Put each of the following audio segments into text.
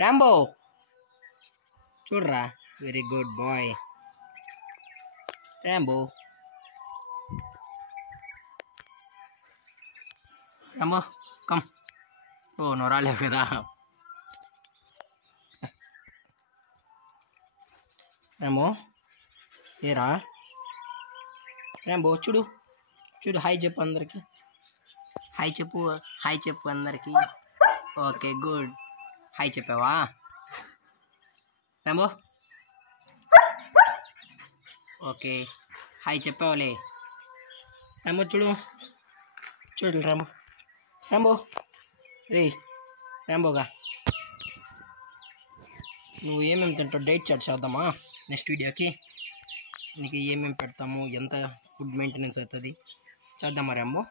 Rambo చూడరా, very good boy. Rambo Rambo come. ఓ నువ్వు రాలేవు కదా. రాంబో ఏరా రాంబో చూడు చూడు, హాయ్ చెప్పు అందరికి, హాయ్ చెప్పు, హాయ్ చెప్పు అందరికి. ఓకే గుడ్, హాయ్ చెప్పావా రాంబో? ఓకే హాయ్ చెప్పావులే. రాంబో చూడు చూడు రాంబో, రాంబో రే రాంబోగా, నువ్వు ఏమేమి తింటావు డైట్ చార్ట్ చేద్దామా నెక్స్ట్ వీడియోకి? నీకు ఏమేమి పెడతాము, ఎంత ఫుడ్ మెయింటెనెన్స్ అవుతుంది చేద్దామా రాంబో?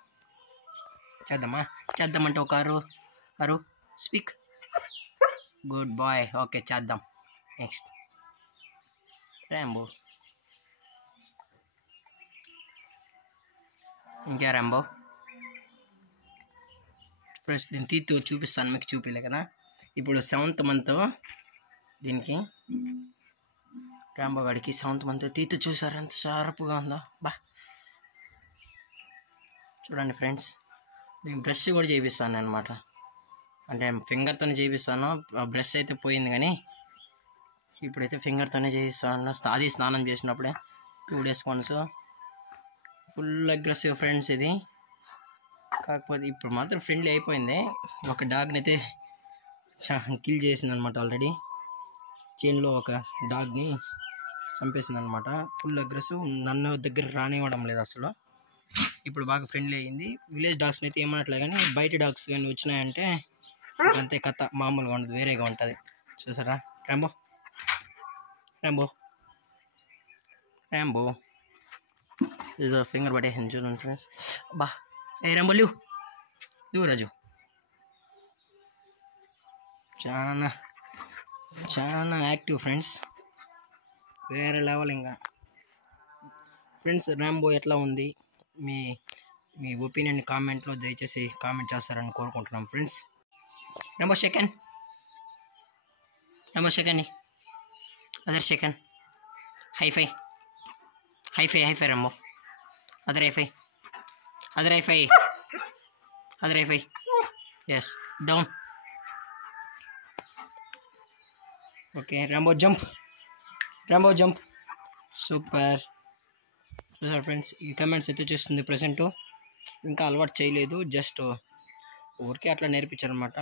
చేద్దామా? చేద్దామంటే ఒక అరు స్పీక్. Good boy. ఓకే చేద్దాం. నెక్స్ట్ రాంబో, ఇంకా రాంబో ఫ్రెండ్స్ దీని తీతు చూపిస్తాను మీకు, చూపిలే కదా. ఇప్పుడు 7th మంత్ దీనికి, రాంబో గాడికి 7th మంత్ తీతు చూసారు ఎంత షార్ప్గా ఉందో బా. చూడండి ఫ్రెండ్స్, దీనికి బ్రష్ కూడా చేపిస్తాను అనమాట, అంటే ఫింగర్తోనే చేపిస్తాను. బ్రష్ అయితే పోయింది కానీ ఇప్పుడైతే ఫింగర్తోనే చేయిస్తాను. అది స్నానం చేసినప్పుడే 2 days once. Full aggressive friends ఇది. కాకపోతే ఇప్పుడు మాత్రం ఫ్రెండ్లీ అయిపోయింది. ఒక డాగ్ని అయితే కిల్ చేసింది అనమాట ఆల్రెడీ. చైన్లో ఒక డాగ్ని చంపేసింది అనమాట. ఫుల్ అగ్రెసివ్, నన్ను దగ్గర రానివ్వడం లేదు అసలు. ఇప్పుడు బాగా ఫ్రెండ్లీ అయ్యింది. విలేజ్ డాగ్స్ని అయితే ఏమన్నట్లే కానీ బయట డాగ్స్ కానీ వచ్చినాయంటే అంతే కథ, మామూలుగా ఉండదు, వేరేగా ఉంటుంది. చూసారా రాంబో? రాంబో రాంబో ఇది ఫింగర్ పట్టేసింది చూడండి ఫ్రెండ్స్. బా ఏ రాంబో లేవు రాజు. చాలా చాలా యాక్టివ్ ఫ్రెండ్స్, వేరే లెవెల్. ఇంకా ఫ్రెండ్స్ రాంబో ఎట్లా ఉంది, మీ ఒపీనియన్ కామెంట్లో దయచేసి కామెంట్ చేస్తారని కోరుకుంటున్నాం friends. Rambo second, Rambo second, other second, high five high five high five Rambo, other high five, other high five, other high five, ఎస్ down. Okay Rambo jump, Rambo jump, super. చూసారు ఫ్రెండ్స్, ఈ కమెంట్స్ అయితే చూస్తుంది ప్రజెంట్. ఇంకా అలవాటు చేయలేదు, జస్ట్ ఊరికే అట్లా నేర్పించారనమాట.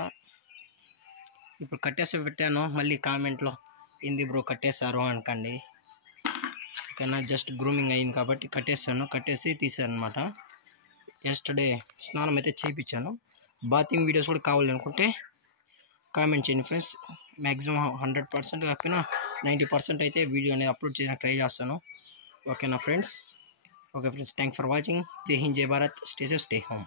ఇప్పుడు కట్టేసి పెట్టాను, మళ్ళీ కామెంట్లో ఏంది బ్రో కట్టేశారు అనకండి. ఓకేనా, జస్ట్ గ్రూమింగ్ అయింది కాబట్టి కట్టేసాను, కట్టేసి తీసాను అనమాట. ఎస్టర్డే స్నానం అయితే చేయించాను. బాతింగ్ వీడియోస్ కూడా కావాలనుకుంటే కామెంట్ చేయండి ఫ్రెండ్స్. మ్యాక్సిమం 100% కాకపోయినా 90% అయితే వీడియో అనేది అప్లోడ్ చేయడానికి ట్రై చేస్తాను. ఓకేనా friends? Okay friends, thank for watching. జై హింద్, జై Bharat, stay safe, stay home.